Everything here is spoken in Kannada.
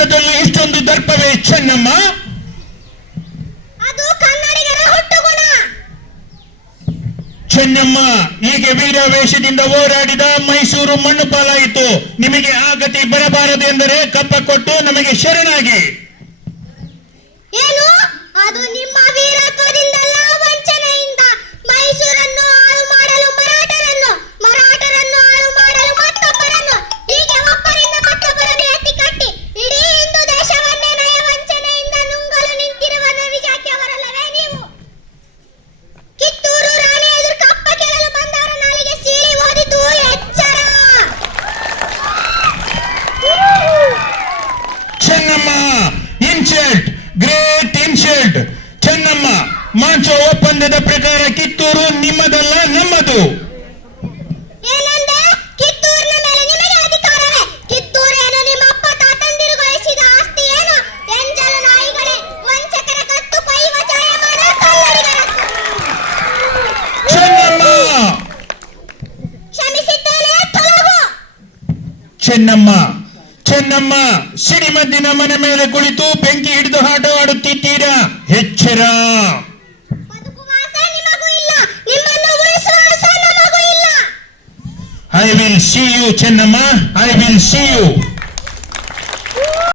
ವೇಷದಲ್ಲಿ ಇಷ್ಟೊಂದು ದರ್ಪವೇ ಚೆನ್ನಮ್ಮ? ಅದು ಕನ್ನಡಿಗರ ಹುಟ್ಟುಗುಣ. ಚೆನ್ನಮ್ಮ, ಹೀಗೆ ವೀರ ವೇಷದಿಂದ ಹೋರಾಡಿದ ಮೈಸೂರು ಮಣ್ಣು ಪಾಲಾಯಿತು. ನಿಮಗೆ ಆ ಗತಿ ಬರಬಾರದೆಂದರೆ ಕಪ್ಪ ಕೊಟ್ಟು ನಮಗೆ ಶರಣಾಗಿ. ಏನು? ಅದು ನಿಮ್ಮ ವೀರತ್ವದಿಂದಲ್ಲ, ವಂಚನೆಯಿಂದ. ಮೈಸೂರನ್ನು ಹಾಳು ಮಾಡಲು ಮರಾಠರನ್ನು, ಮರಾಠರನ್ನು ಹಾಳು ಮಾಡಲು ಮತ್ತೊಬ್ಬರನ್ನು, ಹೀಗೆ ಒಬ್ಬರಿಂದ ಮತ್ತೊಬ್ಬರನ್ನು ಎತ್ತಿ ಕಟ್ಟಿ ಇಡೀ ಹಿಂದೂ ದೇಶವನ್ನೇ ನಯವಂಚನೆಯಿಂದ ನುಂಗಲು ನಿಂತಿರುವ ನವಿಜಾತಿಯವರಲ್ಲವೇ ನೀವು? ಕಿತ್ತೂರು ರಾಣಿ ಎದುರು ಕಪ್ಪ ಕೇಳಲು ಬಂದವರ ನಾಲಿಗೆ ಸೀಳಿ ಓದಿತು ಎಚ್ಚರ. Chennamma, insult, great insult. Chennamma, ಮಾಂಚೋ ಒಪ್ಪಂದದ ಪ್ರಕಾರ ಕಿತ್ತೂರು ನಿಮ್ಮದಲ್ಲ, ನಮ್ಮದು. ಏನಂದೆ? ಕಿತ್ತೂರಿನ ಮೇಲೆ ನಿಮಗೆ ಅಧಿಕಾರವೇ? ಕಿತ್ತೂರೇನು ನಿಮ್ಮ ಅಪ್ಪ ತಾತಂದಿರು ಗಳಿಸಿದ ಆಸ್ತಿ ಏನು? ಎಂಜಲು ನಾಯಿಗಳೇ, ವಂಚಕರ ಕತ್ತು ಕೊಯ್ಯುವ ಜಾಯಮಾನ ಕನ್ನಡಿಗರ. ಚೆನ್ನಮ್ಮ, ಕ್ಷಮಿಸಿದ್ದೇನೆ, ತೊಲಗು. ಚೆನ್ನಮ್ಮ, ಚೆನ್ನಮ್ಮ, ಸಿಡಿಮದ್ದಿನ ಮನೆ ಮೇಲೆ ಕುಳಿತು ಬೆಂಕಿ ಹಿಡಿದು ಆಟ ಆಡುತ್ತಿದ್ದೀರಾ? ಎಚ್ಚರ. ಬದುಕುವ ಆಸೆ ನಿಮಗೂ ಇಲ್ಲ, ನಿಮ್ಮನ್ನು ಉಳಿಸುವ ಆಸೆ ನಮಗೂ ಇಲ್ಲ. I will see you Chennamma, I will see you.